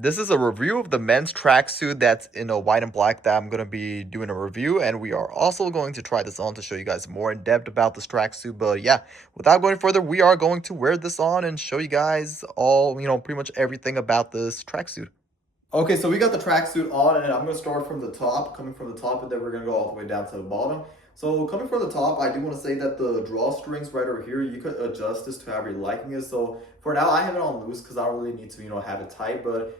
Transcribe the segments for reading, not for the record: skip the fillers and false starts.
This is a review of the men's tracksuit that's in a white and black that I'm going to be doing a review, and we are also going to try this on to show you guys more in depth about this tracksuit. But yeah, without going further, we are going to wear this on and show you guys all, pretty much everything about this tracksuit. Okay, so we got the tracksuit on, and I'm going to start from the top, coming from the top, and then we're going to go all the way down to the bottom. So coming from the top, I do want to say that the drawstrings right over here, you could adjust this to however you're liking it. So for now, I have it on loose because I don't really need to, have it tight, but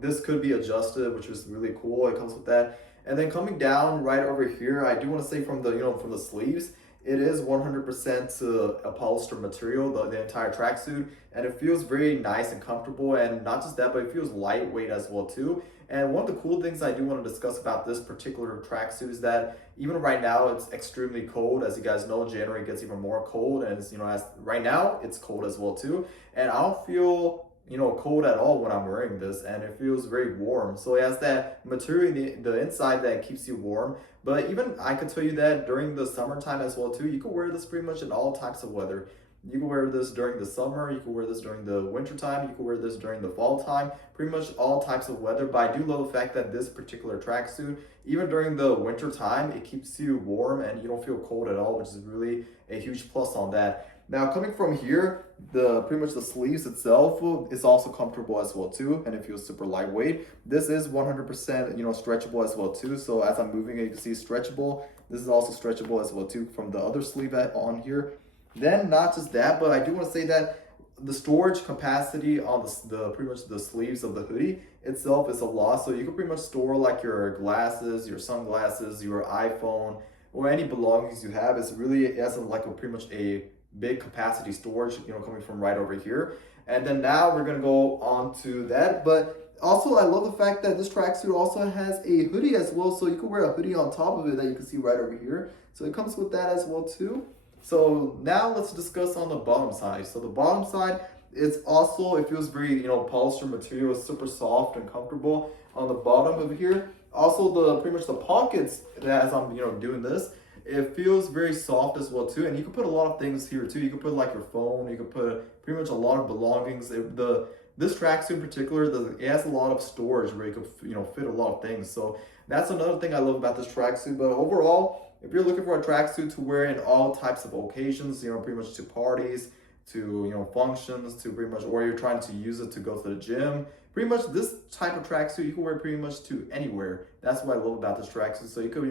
this could be adjusted, which is really cool. It comes with that. And then coming down right over here, I do want to say from the, from the sleeves, it is 100% a polyester material, the entire tracksuit, and it feels very nice and comfortable. And not just that, but it feels lightweight as well too. And one of the cool things I do want to discuss about this particular tracksuit is that even right now it's extremely cold. As you guys know, January gets even more cold, and it's, as right now it's cold as well too. And I don't feel cold at all when I'm wearing this, and it feels very warm. So it has that material in the inside that keeps you warm. But even I could tell you that during the summertime as well too, you can wear this pretty much in all types of weather. You can wear this during the summer, you can wear this during the winter time, you can wear this during the fall time, pretty much all types of weather. But I do love the fact that this particular tracksuit, even during the winter time, it keeps you warm and you don't feel cold at all, which is really a huge plus on that. Now coming from here, the pretty much the sleeves itself is also comfortable as well too, and it feels super lightweight. This is 100% stretchable as well too. So as I'm moving it, you can see it's stretchable. This is also stretchable as well too from the other sleeve on here. Then not just that, but I do want to say that the storage capacity on the pretty much the sleeves of the hoodie itself is a lot. So you can pretty much store like your glasses, your sunglasses, your iPhone, or any belongings you have. It has like pretty much a big capacity storage, coming from right over here. And then now we're gonna go on to that. But also I love the fact that this tracksuit also has a hoodie as well. So you can wear a hoodie on top of it that you can see right over here. So it comes with that as well too. So now let's discuss on the bottom side. So the bottom side, it feels very, polyester material, it's super soft and comfortable on the bottom over here. Also pretty much the pockets that as I'm, doing this, it feels very soft as well too. And you can put a lot of things here too. You can put like your phone, you can put pretty much a lot of belongings. This tracksuit in particular, it has a lot of storage where you could, fit a lot of things. So that's another thing I love about this tracksuit. But overall, if you're looking for a tracksuit to wear in all types of occasions, pretty much to parties, to, functions, to pretty much, or you're trying to use it to go to the gym, pretty much this type of tracksuit you can wear pretty much to anywhere. That's what I love about this tracksuit. So you could,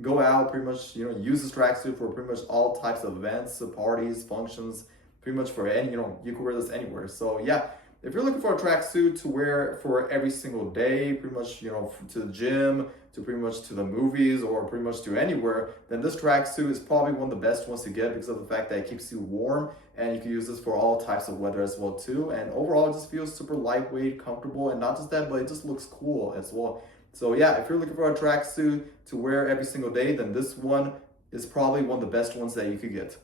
go out pretty much, use this tracksuit for pretty much all types of events, parties, functions, pretty much for any, you can wear this anywhere. So yeah, if you're looking for a tracksuit to wear for every single day, pretty much, to the gym, to pretty much to the movies, or pretty much to anywhere, then this tracksuit is probably one of the best ones to get because of the fact that it keeps you warm, and you can use this for all types of weather as well too. And overall, it just feels super lightweight, comfortable, and not just that, but it just looks cool as well. So yeah, if you're looking for a tracksuit to wear every single day, then this one is probably one of the best ones that you could get.